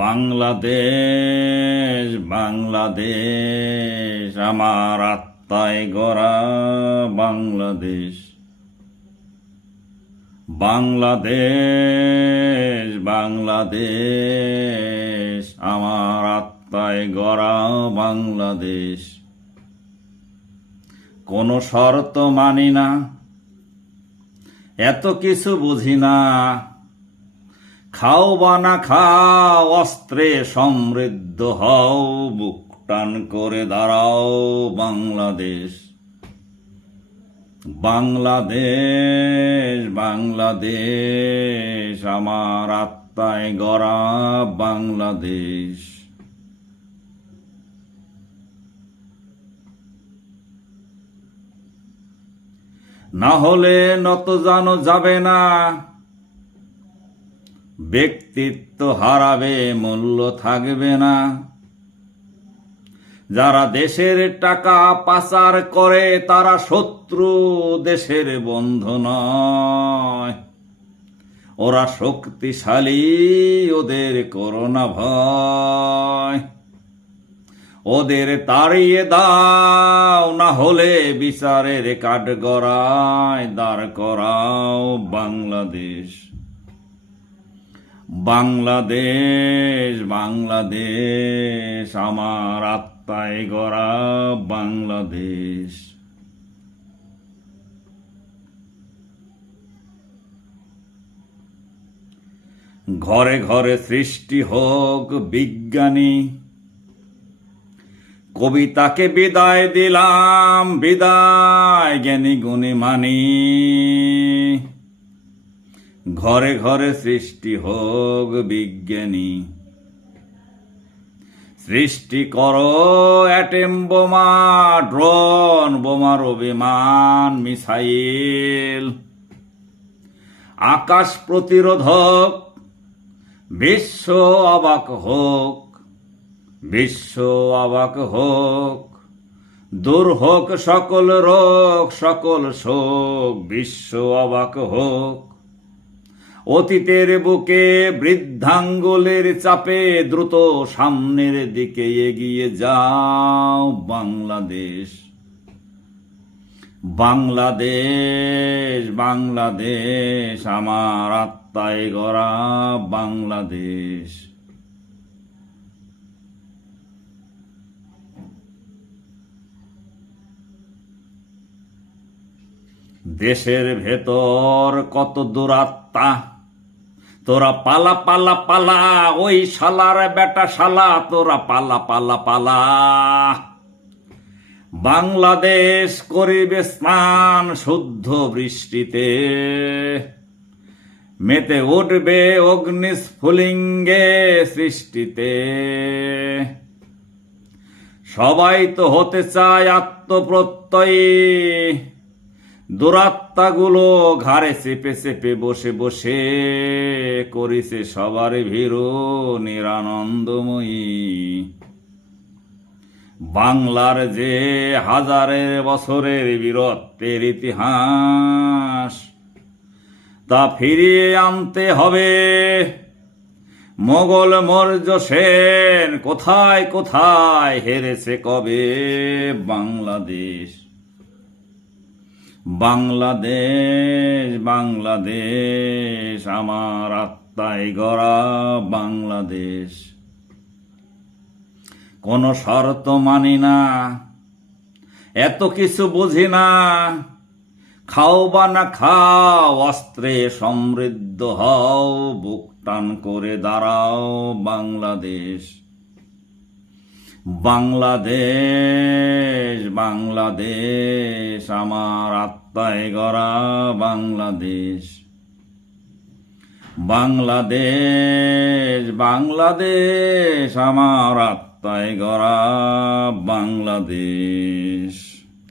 বাংলাদেশ বাংলাদেশ আমার আত্মায় গড়া বাংলাদেশ। বাংলাদেশ বাংলাদেশ আমার আত্মায় গড়া বাংলাদেশ। কোনো শর্ত মানি না, এত কিছু বুঝি না। খাও বা না খাও, অস্ত্রে সমৃদ্ধ হও, বুক টান করে দাঁড়াও বাংলাদেশ। বাংলাদেশ বাংলাদেশ আমার আত্মায় গড়া বাংলাদেশ। না হলে নত জানো যাবে না, ব্যক্তিত্ব হারাবে, মূল্য থাকবে না। যারা দেশের টাকা পাচার করে তারা শত্রু, দেশের বন্ধু নয়। ওরা শক্তিশালী, ওদের করোনা ভয়। ওদের তাড়িয়ে দাও, না হলে বিচারের কাঠগড়ায় দাঁড় করাও বাংলাদেশ। বাংলাদেশ বাংলাদেশ আমার আত্মায় গড়া বাংলাদেশ। ঘরে ঘরে সৃষ্টি হোক বিজ্ঞানী, কবিতাকে বিদায় দিলাম, বিদায় জ্ঞানী গুণী মানি। ঘরে ঘরে সৃষ্টি হোক বিজ্ঞানী, সৃষ্টি করো অ্যাটম বোমা, ড্রোন বোমার বিমান, মিসাইল, আকাশ প্রতিরোধক। বিশ্ব অবাক হোক, বিশ্ব অবাক হোক। দূর হোক সকল রোগ, সকল শোক, বিশ্ব অবাক হোক। অতীতের বুকে বৃদ্ধাঙ্গুলের চাপে দ্রুত সামনের দিকে এগিয়ে যাও বাংলাদেশ। বাংলাদেশ বাংলাদেশ আমার আত্মায় গড়া বাংলাদেশ। দেশের ভেতর কত দুরাত্মা, তোরা পালা পালা পালা, ওই শালার বেটা শালা, তোরা পালা পালা পালা। বাংলাদেশ করিবে স্নান শুদ্ধ বৃষ্টিতে, মেতে উঠবে অগ্নিস্ফুলিঙ্গে সৃষ্টিতে। সবাই তো হতে চায় আত্মপ্রত্যয়ী, দুরাত্মাগুলো ঘাড়ে চেপে চেপে বসে বসে করিছে সবার ভীরু নিরানন্দময়ী। বাংলার যে হাজারের বছরের বীরত্বের ইতিহাস, তা ফিরিয়ে আনতে হবে। মোগল মৌর্য সেন কোথায় কোথায় হেরেছে কবে বাংলাদেশ। বাংলাদেশ বাংলাদেশ আমার আত্মায় গড়া বাংলাদেশ। কোনো শর্ত মানি না, এত কিছু বুঝি না। খাও বা না খাও, অস্ত্রে সমৃদ্ধ হও, বুক টান করে দাঁড়াও বাংলাদেশ। বাংলাদেশ বাংলাদেশ আমার আত্মায় গড়া বাংলাদেশ। বাংলাদেশ বাংলাদেশ আমার আত্মায় গড়া বাংলাদেশ।